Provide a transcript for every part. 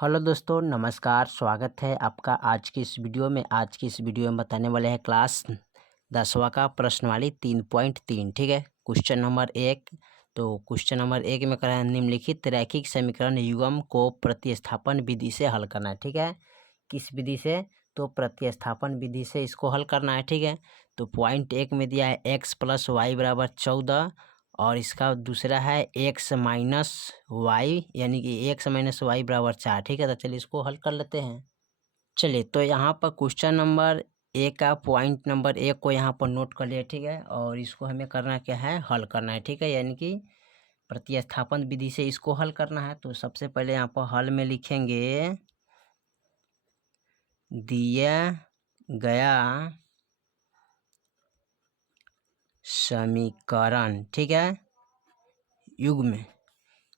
Hello दोस्तों, नमस्कार। स्वागत है आपका आज की इस वीडियो में। आज की इस वीडियो में बताने वाले हैं क्लास 10वां का प्रश्नवाली 3.3। ठीक है, क्वेश्चन नंबर 1। तो क्वेश्चन नंबर 1 में करा है निम्नलिखित रैखिक समीकरण युग्म को प्रतिस्थापन विधि से हल करना है। ठीक है, किस विधि से? तो प्रतिस्थापन विधि से इसको हल करना है। ठीक है, तो पॉइंट 1 में दिया है x + y = 14 और इसका दूसरा है x - y यानी कि x - y = 4। ठीक है, तो चलिए इसको हल कर लेते हैं। चलिए, तो यहाँ पर क्वेश्चन नंबर 1 का पॉइंट नंबर 1 को यहाँ पर नोट कर लिया। ठीक है, और इसको हमें करना क्या है? हल करना है। ठीक है, यानी कि प्रतिस्थापन विधि से इसको हल करना है। तो सबसे पहले यहाँ पर हल में लिखेंगे दिया गया समीकरण। ठीक है, युग्म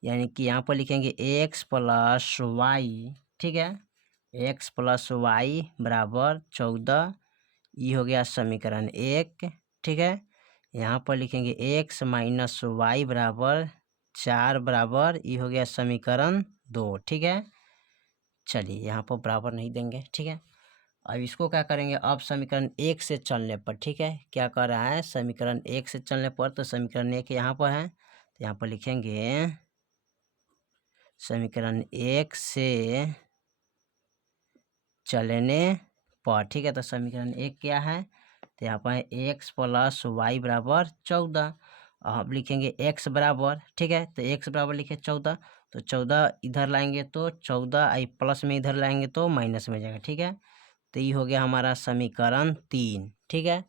यानी कि यहाँ पर लिखेंगे x + y। ठीक है, x + y = 14। ये हो गया समीकरण 1। ठीक है, यहाँ पर लिखेंगे x - y = 4 बराबर, ये हो गया समीकरण 2। ठीक है, चलिए यहाँ पर बराबर नहीं देंगे। ठीक है, अब इसको क्या करेंगे? अब समीकरण 1 से चलने पर, ठीक है, क्या कर रहा है? समीकरण 1 से चलने पर, तो समीकरण 1 यहाँ पर है, तो यहाँ पर लिखेंगे समीकरण 1 से चलने पर। ठीक है, तो समीकरण 1 क्या है? तो यहाँ पर x + y = 14। अब लिखेंगे x बराबर। ठीक है, तो x बराबर लिखे 14, तो 14 इधर लाएंगे तो 14 आई प्लस में इधर लाएंगे तो माइनस में जाएगा। ठीक है, तो ये हो गया हमारा समीकरण 3। ठीक है,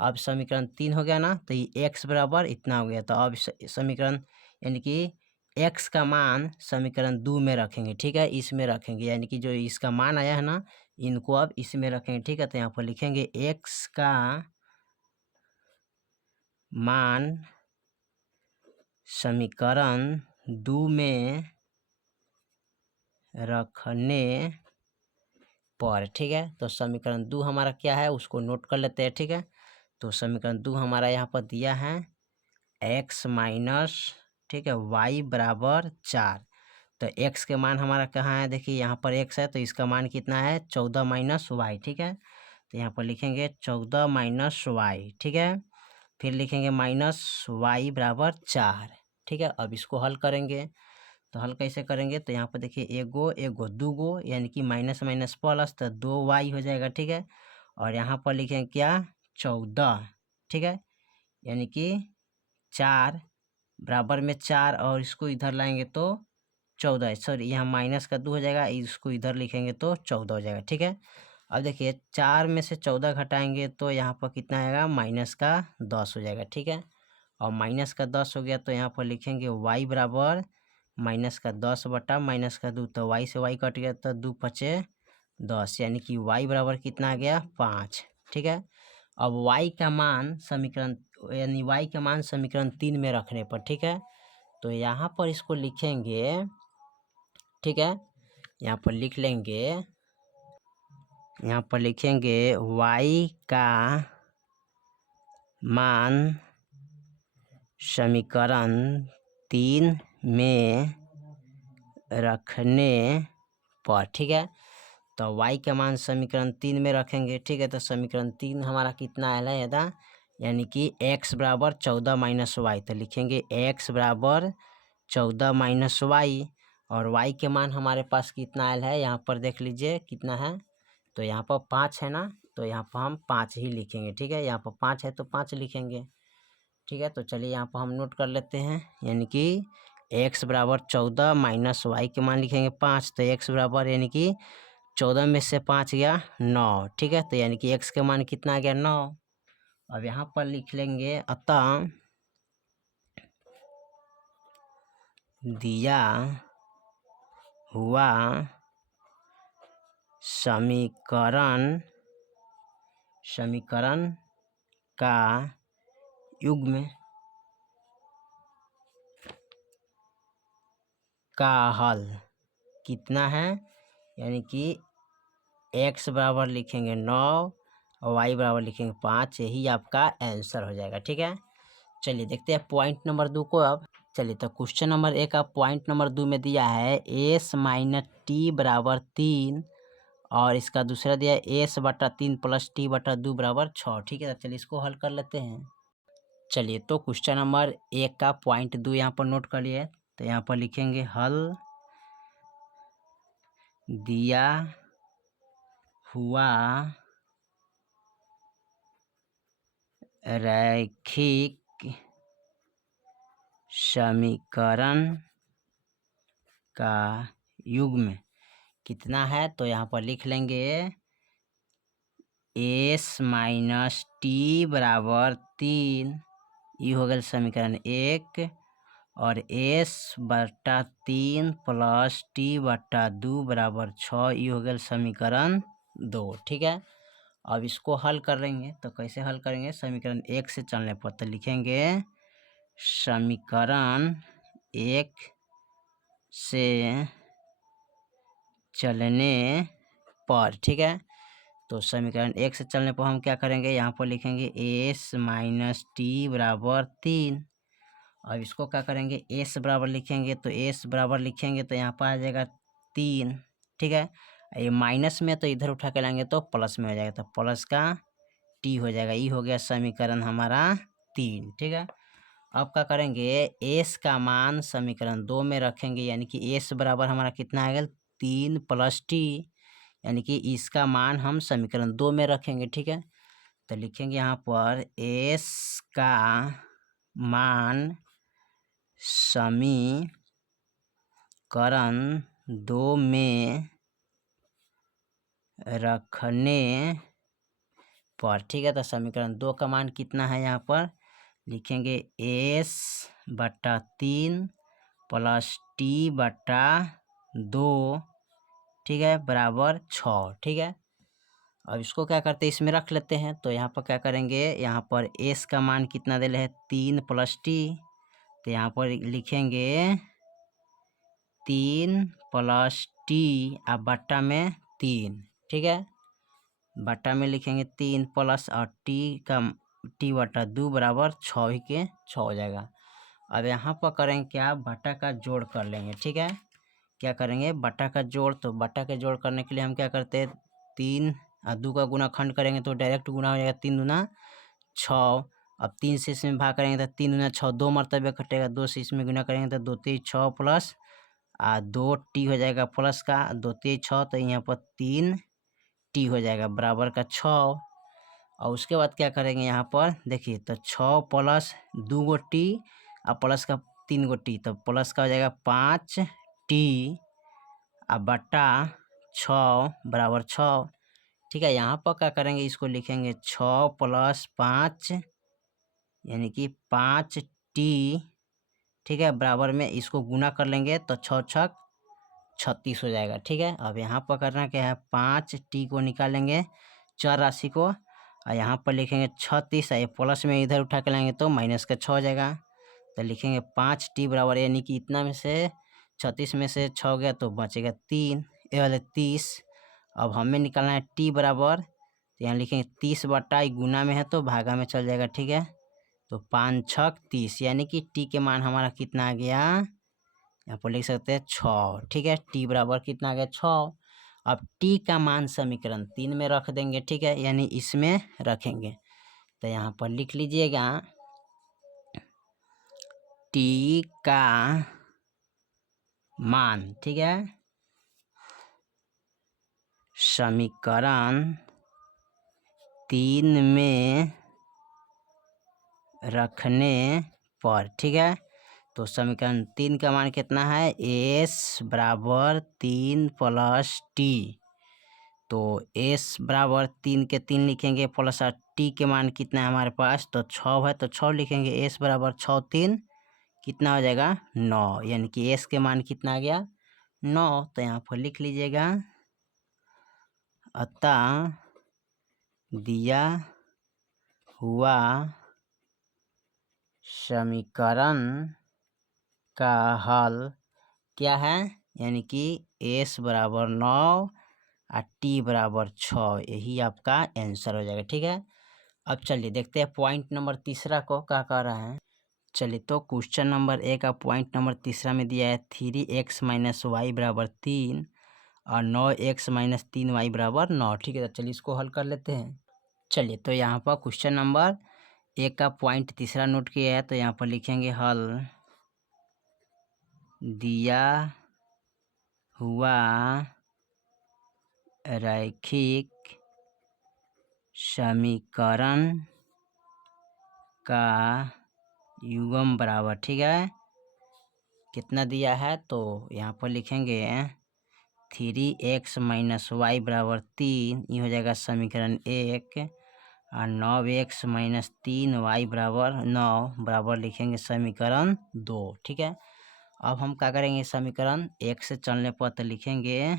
अब समीकरण 3 हो गया ना, तो ये x बराबर इतना हो गया। तो अब समीकरण यानी कि x का मान समीकरण 2 में रखेंगे। ठीक है, इसमें रखेंगे, यानी कि जो इसका मान आया है ना, इनको अब इसमें रखेंगे। ठीक है, तो यहाँ पर लिखेंगे x का मान समीकरण 2 में रखने पर। ठीक है, तो समीकरण 2 हमारा क्या है उसको नोट कर लेते हैं। ठीक है, तो समीकरण 2 हमारा यहाँ पर दिया है x - ठीक है y = 4। तो x के मान हमारा कहाँ है? देखिए यहाँ पर x है, तो इसका मान कितना है? 14 - y। ठीक है, तो यहाँ पर लिखेंगे 14 - y। ठीक है, फिर लिखेंगे -y = 4। ठीक है, अब इसको हल करेंगे, तो हल कैसे करेंगे? तो यहाँ पर देखिए एगो एगो दूगो यानी कि माइनस माइनस प्लस, तो 2y हो जाएगा। ठीक है, और यहाँ पर लिखेंगे क्या? 14। ठीक है, यानी कि 4 बराबर में 4 और इसको इधर लाएंगे तो 14, सॉरी यहाँ माइनस का 2 हो जाएगा, इसको इधर लिखेंगे तो 14 हो जाएगा। ठीक है, अब देखिए 4 में से 14 घटाएंगे तो यहाँ पर कितना आएगा? -10 हो जाएगा। ठीक है, और -10 हो गया तो यहाँ पर लिखेंगे y बराबर -10 बटा -2, तो y से y कट गया तो 2 × 5 = 10, यानी कि y बराबर कितना आ गया? 5। ठीक है, अब y का मान समीकरण यानी y का मान समीकरण 3 में रखने पर। ठीक है, तो यहाँ पर इसको लिखेंगे। ठीक है, यहाँ पर लिख लेंगे, यहाँ पर लिखेंगे y का मान समीकरण 3 में रखने पर। ठीक है, तो y का मान समीकरण 3 में रखेंगे। ठीक है, तो समीकरण 3 हमारा कितना आया था? यानी कि x बराबर 14 - y, तो लिखेंगे x बराबर 14 - y, और y के मान हमारे पास कितना आया है? यहाँ पर देख लीजिए कितना है, तो यहाँ पर 5 है ना, तो यहाँ पर हम 5 ही लिखेंगे। ठीक है, यहाँ पर 5 है तो 5 लिखेंगे। ठीक है, तो चलिए यहाँ पर हम नोट कर लेते हैं, यानी कि x बराबर 14 - y के मान लिखेंगे 5, तो x बराबर यानी कि 14 में से 5 गया 9। ठीक है, तो यानी कि x के मान कितना आ गया? 9। अब यहाँ पर लिख लेंगे अतः दिया हुआ समीकरण का युग्म का हल कितना है? यानी कि x बराबर लिखेंगे 9 और y बराबर लिखेंगे 5, यही आपका आंसर हो जाएगा। ठीक है, चलिए देखते हैं पॉइंट नंबर 2 को। अब चलिए तो क्वेश्चन नंबर 1 का पॉइंट नंबर 2 में दिया है एस माइनस टी बराबर 3 और इसका दूसरा दिया है एस बटा 3 प्लस टी बटा 2 बराबर 6। ठीक है, तो चलिए इसको हल कर लेते हैं। चलिए तो क्वेश्चन नंबर 1 का पॉइंट 2 यहाँ पर नोट कर लिए। तो यहाँ पर लिखेंगे हल दिया हुआ रैखिक समीकरण का युग्म कितना है, तो यहाँ पर लिख लेंगे एस माइनस टी बराबर 3, ये हो गया समीकरण 1, और एस बटा 3 प्लस टी बटा 2 बराबर 6, ये हो गया समीकरण 2। ठीक है, अब इसको हल करेंगे तो कैसे हल करेंगे, समीकरण 1 से चलने पर तो लिखेंगे समीकरण 1 से चलने पर। ठीक है, तो समीकरण 1 से चलने पर हम क्या करेंगे, यहाँ पर लिखेंगे एस माइनस टी बराबर 3। अब इसको क्या करेंगे, एस बराबर लिखेंगे, तो एस बराबर लिखेंगे तो यहाँ पर आ जाएगा 3। ठीक है, ये माइनस में तो इधर उठा के लाएंगे तो प्लस में हो जाएगा, तो प्लस का टी हो जाएगा। ये हो गया समीकरण हमारा 3। ठीक है, अब क्या करेंगे, एस का मान समीकरण 2 में रखेंगे, यानी कि एस बराबर हमारा कितना आएगा 3 प्लस टी, यानी कि इसका मान हम समीकरण 2 में रखेंगे। ठीक है, तो लिखेंगे यहाँ पर एस का मान समीकरण 2 में रखने पर। ठीक है, तो समीकरण 2 का मान कितना है, यहाँ पर लिखेंगे एस बटा 3 प्लस टी बटा 2, ठीक है, बराबर 6। ठीक है, अब इसको क्या करते हैं, इसमें रख लेते हैं। तो यहाँ पर क्या करेंगे, यहाँ पर एस का मान कितना दे रहे हैं 3 प्लस टी, तो यहाँ पर लिखेंगे 3 प्लस टी अब बट्टा में 3। ठीक है, बट्टा में लिखेंगे 3 प्लस और टी बटा 2 बराबर 6 ही के 6 हो जाएगा। अब यहाँ पर करेंगे क्या, बट्टा का जोड़ कर लेंगे। ठीक है, क्या करेंगे, बट्टा का जोड़। तो बट्टा के जोड़ करने के लिए हम क्या करते हैं, 3 और 2 का गुना खंड करेंगे तो डायरेक्ट गुना हो जाएगा, 3 दूना 6। अब 3 से इसमें भाग करेंगे तो 3 दूना 6, 2 मरतबे कटेगा, 2 से इसमें गुना करेंगे तो 2 3 6 प्लस 2 टी हो जाएगा प्लस का 2 3 6, तो यहाँ पर 3 टी हो जाएगा बराबर का 6। और उसके बाद क्या करेंगे, यहाँ पर देखिए तो 6 प्लस 2 गो टी और प्लस का 3 गो टी, तो प्लस का हो जाएगा 5 टी अब बट्टा 6 बराबर 6। ठीक है, यहाँ पर क्या करेंगे, इसको लिखेंगे 6 प्लस 5 यानी कि 5 टी। ठीक है, बराबर में इसको गुना कर लेंगे तो 6 छक 36 हो जाएगा। ठीक है, अब यहाँ पर करना क्या है, 5 टी को निकालेंगे चर राशि को, और यहाँ पर लिखेंगे 36, ये प्लस में इधर उठा के लाएंगे तो माइनस का 6 हो जाएगा। तो लिखेंगे 5 टी बराबर, यानी कि इतना में से 36 में से 6 गया तो बचेगा 3, ये वाले 30। अब हमें निकालना है टी बराबर, तो यहाँ लिखेंगे 30 बटा गुना में है तो भागा में चल जाएगा। ठीक है, तो 5 छक 30, यानी कि टी के मान हमारा कितना आ गया, यहाँ पर लिख सकते हैं 6। ठीक है, टी बराबर कितना आ गया 6। अब टी का मान समीकरण 3 में रख देंगे। ठीक है, यानी इसमें रखेंगे, तो यहाँ पर लिख लीजिएगा टी का मान, ठीक है, समीकरण 3 में रखने पर। ठीक है, तो समीकरण 3 का मान कितना है, एस बराबर 3 प्लस टी, तो एस बराबर 3 के 3 लिखेंगे प्लस टी के मान कितना है हमारे पास, तो 6 है तो 6 लिखेंगे, एस बराबर 6 3 कितना हो जाएगा 9, यानी कि एस के मान कितना आ गया 9। तो यहाँ पर लिख लीजिएगा अतः दिया हुआ समीकरण का हल क्या है, यानी कि एस बराबर 9 और टी बराबर 6, यही आपका आंसर हो जाएगा। ठीक है, अब चलिए देखते हैं पॉइंट नंबर तीसरा को क्या कह रहा है। चलिए तो क्वेश्चन नंबर ए का पॉइंट नंबर तीसरा में दिया है 3x माइनस वाई बराबर 3 और 9x माइनस 3y बराबर 9। ठीक है, तो चलिए इसको हल कर लेते हैं। चलिए तो यहाँ पर क्वेश्चन नंबर ए का पॉइंट तीसरा नोट किया है, तो यहाँ पर लिखेंगे हल दिया हुआ रैखिक समीकरण का युग्म बराबर, ठीक है, कितना दिया है, तो यहाँ पर लिखेंगे 3x माइनस वाई बराबर 3, ये हो जाएगा समीकरण 1, और 9x माइनस 3y बराबर 9 बराबर लिखेंगे समीकरण 2। ठीक है, अब हम क्या करेंगे, समीकरण 1 से चलने पर तो लिखेंगे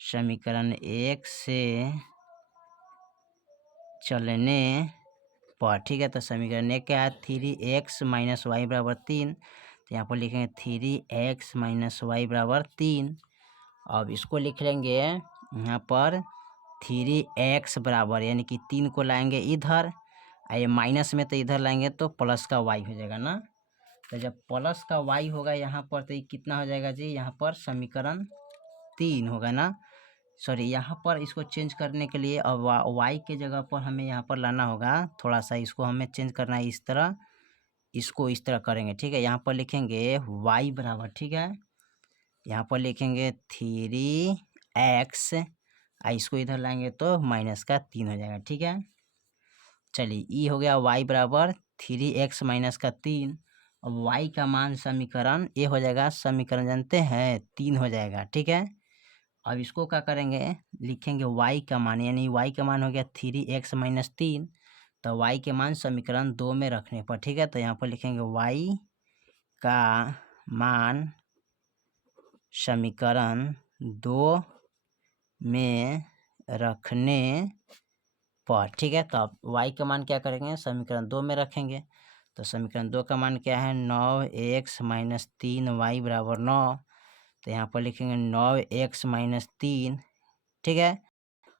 समीकरण 1 से चलने पर, ठीक है, तो समीकरण 1 क्या है, 3x माइनस वाई बराबर 3, तो यहाँ पर लिखेंगे 3x माइनस वाई बराबर 3। अब इसको लिख लेंगे यहाँ पर 3x बराबर, यानी कि 3 को लाएंगे इधर, ये माइनस में तो इधर लाएंगे तो प्लस का y हो जाएगा ना। तो जब प्लस का y होगा यहाँ पर तो ये कितना हो जाएगा जी, यहाँ पर समीकरण 3 होगा ना। सॉरी, यहाँ पर इसको चेंज करने के लिए अब y के जगह पर हमें यहाँ पर लाना होगा, थोड़ा सा इसको हमें चेंज करना है, इस तरह, इसको इस तरह करेंगे। ठीक है, यहाँ पर लिखेंगे y बराबर, ठीक है, यहाँ पर लिखेंगे 3x, इसको इधर लाएंगे तो माइनस का 3 हो जाएगा। ठीक है, चलिए ये हो गया y बराबर 3x माइनस का 3। अब y का मान समीकरण ये हो जाएगा, समीकरण जानते हैं 3 हो जाएगा। ठीक है, अब इसको क्या करेंगे, लिखेंगे y का मान, यानी y का मान हो गया 3x माइनस 3, तो y के मान समीकरण 2 में रखने पर, ठीक है, तो यहाँ पर लिखेंगे y का मान समीकरण 2 में रखने पर, ठीक है, तो अब y का मान क्या करेंगे, समीकरण 2 में रखेंगे, तो समीकरण 2 का मान क्या है, 9x माइनस 3y बराबर 9, तो यहाँ पर लिखेंगे 9x माइनस 3। ठीक है,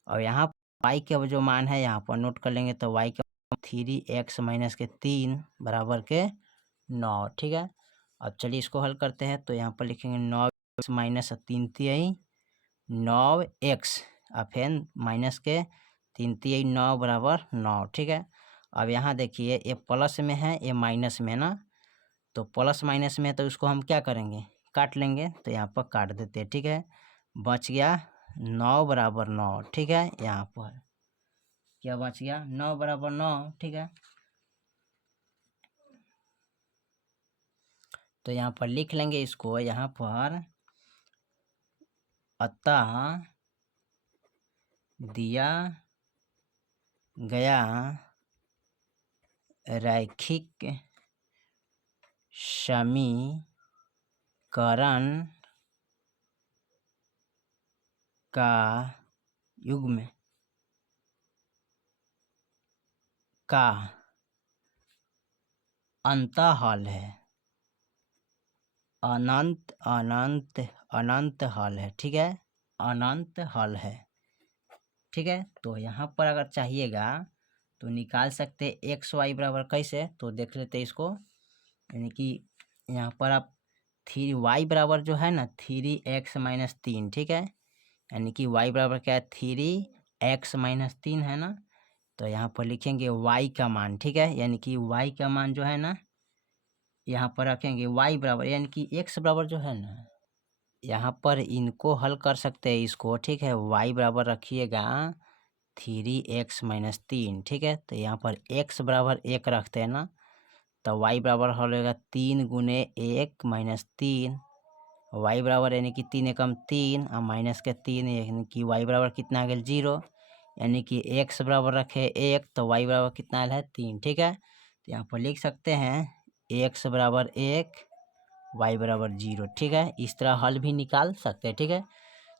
और यहाँ y के जो मान है यहाँ पर नोट कर लेंगे, तो y का 3x माइनस के 3 बराबर के 9। ठीक है, अब चलिए इसको हल करते हैं, तो यहाँ पर लिखेंगे 9x माइनस 3 तिहाई 9x, अब फिर माइनस के 3 तिहाई 9 बराबर 9। ठीक है, अब यहाँ देखिए ये प्लस में है, ये माइनस में है ना, तो प्लस माइनस में तो उसको हम क्या करेंगे, काट लेंगे, तो यहाँ पर काट देते हैं। ठीक है, बच गया 9 बराबर 9। ठीक है, यहाँ पर क्या बच गया, 9 बराबर 9। ठीक है, तो यहाँ पर लिख लेंगे इसको, यहाँ पर अतः दिया गया रैखिक समीकरण का युग्म का अंत हल है, अनंत अनंत अनंत हल है। ठीक है, अनंत हल है। ठीक है, तो यहाँ पर अगर चाहिएगा तो निकाल सकते एक्स वाई बराबर कैसे, तो देख लेते इसको, यानी कि यहाँ पर आप 3y बराबर जो है ना 3x माइनस 3, ठीक है, यानी कि y बराबर क्या है 3x माइनस 3 है ना, तो यहाँ पर लिखेंगे y का मान। ठीक है, यानी कि y का मान जो है ना यहाँ पर रखेंगे y बराबर, यानी कि x बराबर जो है ना, यहाँ पर इनको हल कर सकते हैं इसको। ठीक है, y बराबर रखिएगा 3x माइनस 3। ठीक है, तो यहाँ पर x बराबर 1 रखते हैं ना, तो y बराबर हो जाएगा 3 गुने 1 माइनस 3, y बराबर यानी कि 3 एकम 3 और माइनस के 3, यानी कि y बराबर कितना आ गया 0, यानी कि x बराबर रखे 1 तो y बराबर कितना आया है 3। ठीक है, तो यहाँ पर लिख सकते हैं x बराबर 1 y बराबर 0। ठीक है, इस तरह हल भी निकाल सकते हैं। ठीक है,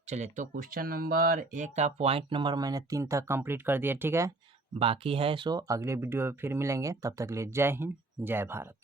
चलिए तो क्वेश्चन नंबर 1 का पॉइंट नंबर मैंने 3 तक कंप्लीट कर दिया। ठीक है, बाकी है सो अगले वीडियो में फिर मिलेंगे, तब तक के लिए जय हिंद जय भारत।